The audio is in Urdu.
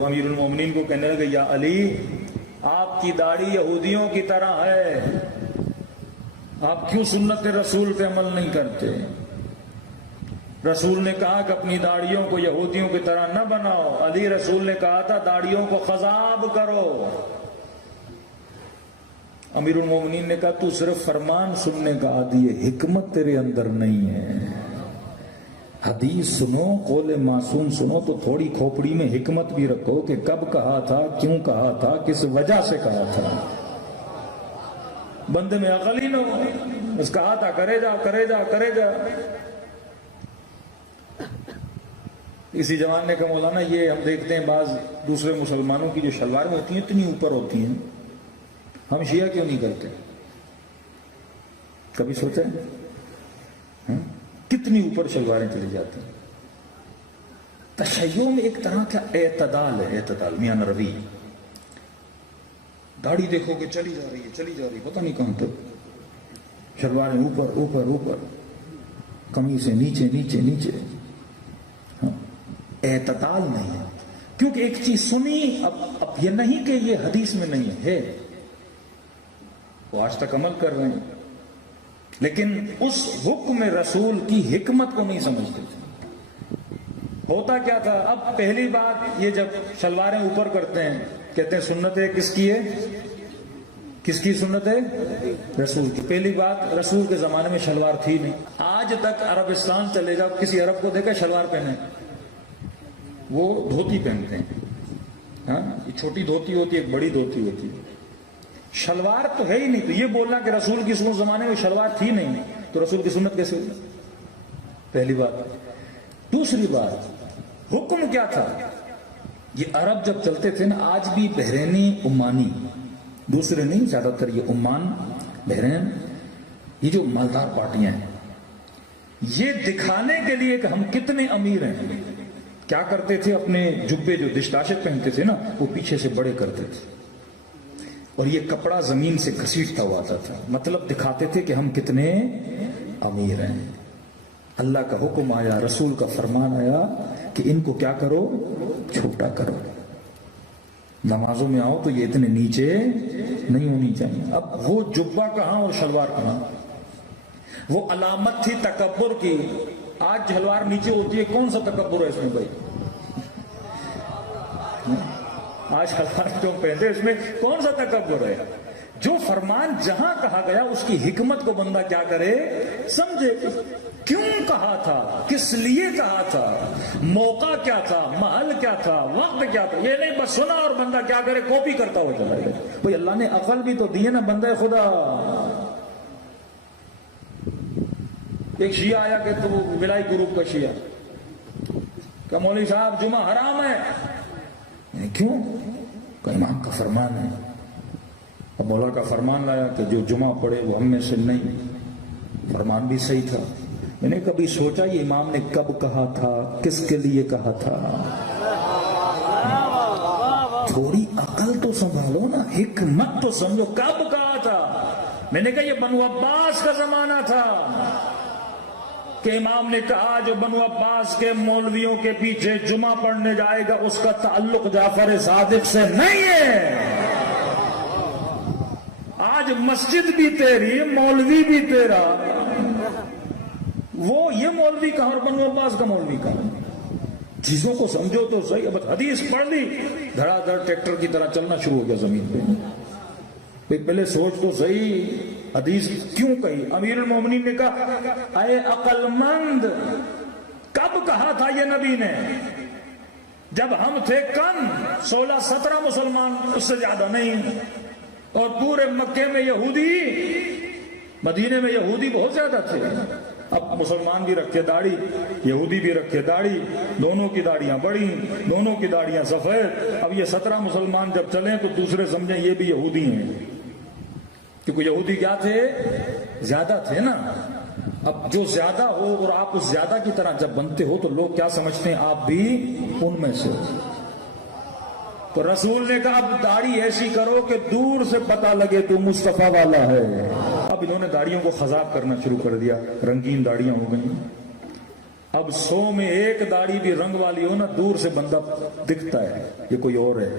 امیر المومنین کو کہنے لگے یا علی آپ کی داڑھی یہودیوں کی طرح ہے، آپ کیوں سنت رسول پہ عمل نہیں کرتے؟ رسول نے کہا کہ اپنی داڑھیوں کو یہودیوں کی طرح نہ بناؤ۔ علی رسول نے کہا تھا داڑھیوں کو خضاب کرو۔ امیر المومنین نے کہا تو صرف فرمان سننے کا عادی ہے، حکمت تیرے اندر نہیں ہے۔ حدیث سنو، قول معصوم سنو تو تھوڑی کھوپڑی میں حکمت بھی رکھو کہ کب کہا تھا، کیوں کہا تھا، کس وجہ سے کہا تھا۔ بندے میں عقل ہی نہ ہو، بس کہا تھا کرے جا کرے جا کرے جا۔ اسی جوان نے کہا مولانا یہ ہم دیکھتے ہیں بعض دوسرے مسلمانوں کی جو شلواریں ہوتی ہیں اتنی اوپر ہوتی ہیں، ہم شیعہ کیوں نہیں کرتے؟ کبھی سوچا ہے کتنی اوپر شلواریں چلی جاتی ہیں؟ تشیع میں ایک طرح کا اعتدال ہے، اعتدال میاں روی۔ داڑھی دیکھو کہ چلی جا رہی ہے چلی جا رہی ہے، پتہ نہیں کہاں تک، شلواریں اوپر اوپر اوپر، قمیصیں نیچے نیچے نیچے، اعتدال نہیں ہے۔ کیونکہ ایک چیز سنی، اب یہ نہیں کہ یہ حدیث میں نہیں ہے، وہ آج تک عمل کر رہے ہیں، لیکن اس حکم رسول کی حکمت کو نہیں سمجھتے تھے۔ ہوتا کیا تھا؟ اب پہلی بات یہ جب شلواریں اوپر کرتے ہیں کہتے ہیں سنت ہے، کس کی ہے؟ کس کی سنت ہے؟ رسول کی۔ پہلی بات رسول کے زمانے میں شلوار تھی نہیں۔ آج تک عربستان چلے جاؤ، کسی عرب کو دیکھا شلوار پہنے؟ وہ دھوتی پہنتے ہیں، ہاں یہ چھوٹی دھوتی ہوتی ہے، ایک بڑی دھوتی ہوتی ہے، شلوار تو ہے ہی نہیں۔ تو یہ بولنا کہ رسول کی سنت زمانے میں شلوار تھی نہیں تو رسول کی سنت کیسے ہوئی؟ پہلی بات۔ دوسری بات، حکم کیا تھا؟ یہ عرب جب چلتے تھے نا، آج بھی بحرینی، عمانی، دوسرے نہیں، زیادہ تر یہ عمان، بحرین، یہ جو مالدار پارٹیاں ہیں، یہ دکھانے کے لیے کہ ہم کتنے امیر ہیں، کیا کرتے تھے؟ اپنے جبے جو دشداشت پہنتے تھے نا وہ پیچھے سے بڑے کرتے تھے، اور یہ کپڑا زمین سے گھسیٹتا ہوا آتا تھا، مطلب دکھاتے تھے کہ ہم کتنے امیر ہیں۔ اللہ کا حکم آیا، رسول کا فرمان آیا کہ ان کو کیا کرو؟ چھوٹا کرو۔ نمازوں میں آؤ تو یہ اتنے نیچے نہیں ہونی چاہیے۔ اب وہ جبہ کہاں اور شلوار کہاں؟ وہ علامت تھی تکبر کی، آج شلوار نیچے ہوتی ہے، کون سا تکبر ہے اس میں بھائی؟ آج شلوار جو پہنتے اس میں کون سا تکبر ہے؟ جو فرمان جہاں کہا گیا اس کی حکمت کو بندہ کیا کرے؟ سمجھے، کیوں کہا تھا، کس لیے کہا تھا، موقع کیا تھا، محل کیا تھا، وقت کیا تھا۔ یہ نہیں بس سنا اور بندہ کیا کرے؟ کاپی کرتا ہو چلا جائے۔ بھئی اللہ نے عقل بھی تو دی ہے نا بندہ خدا۔ ایک شیعہ آیا کہ تو وہ ولائی گروپ کا شیعہ کہ مولوی صاحب جمعہ حرام ہے۔ کیوں؟ کہ امام کا فرمان ہے۔ اب مولا کا فرمان لایا کہ جو جمعہ پڑھے وہ ہم میں سے نہیں۔ فرمان بھی صحیح تھا۔ میں نے کبھی سوچا یہ امام نے کب کہا تھا، کس کے لیے کہا تھا؟ تھوڑی عقل تو سنبھالو نا، حکمت تو سمجھو، کب کہا تھا؟ میں نے کہا یہ بنو عباس کا زمانہ تھا کہ امام نے کہا جو بنو عباس کے مولویوں کے پیچھے جمعہ پڑھنے جائے گا اس کا تعلق جعفر صادق سے نہیں ہے۔ آج مسجد بھی تیری، مولوی بھی تیرا، وہ یہ مولوی کہاں اور بنو عباس کا مولوی کہاں؟ چیزوں کو سمجھو تو صحیح۔ اب حدیث پڑھ لی، دھڑا دھڑ ٹریکٹر کی طرح چلنا شروع ہو گیا زمین پہ۔ پہلے سوچ تو صحیح، حدیث کیوں کہی؟ امیر المومنین نے کہا اے عقل مند، کب کہا تھا یہ نبی نے؟ جب ہم تھے کم، 16-17 مسلمان، اس سے زیادہ نہیں، اور پورے مکے میں یہودی، مدینے میں یہودی بہت زیادہ تھے۔ اب مسلمان بھی رکھے داڑھی، یہودی بھی رکھے داڑھی، دونوں کی داڑیاں بڑی، دونوں کی داڑیاں سفید۔ اب یہ 17 مسلمان جب چلیں تو دوسرے سمجھیں یہ بھی یہودی ہیں، کیونکہ یہودی کیا تھے؟ زیادہ تھے نا۔ اب جو زیادہ ہو اور آپ اس زیادہ کی طرح جب بنتے ہو تو لوگ کیا سمجھتے ہیں؟ آپ بھی ان میں سے ہو۔ تو رسول نے کہا اب داڑھی ایسی کرو کہ دور سے پتہ لگے تو مصطفیٰ والا ہے۔ اب انہوں نے داڑھیوں کو خضاب کرنا شروع کر دیا، رنگین داڑیاں ہو گئیں۔ اب 100 میں ایک داڑھی بھی رنگ والی ہو نا، دور سے بندہ دکھتا ہے یہ کوئی اور ہے۔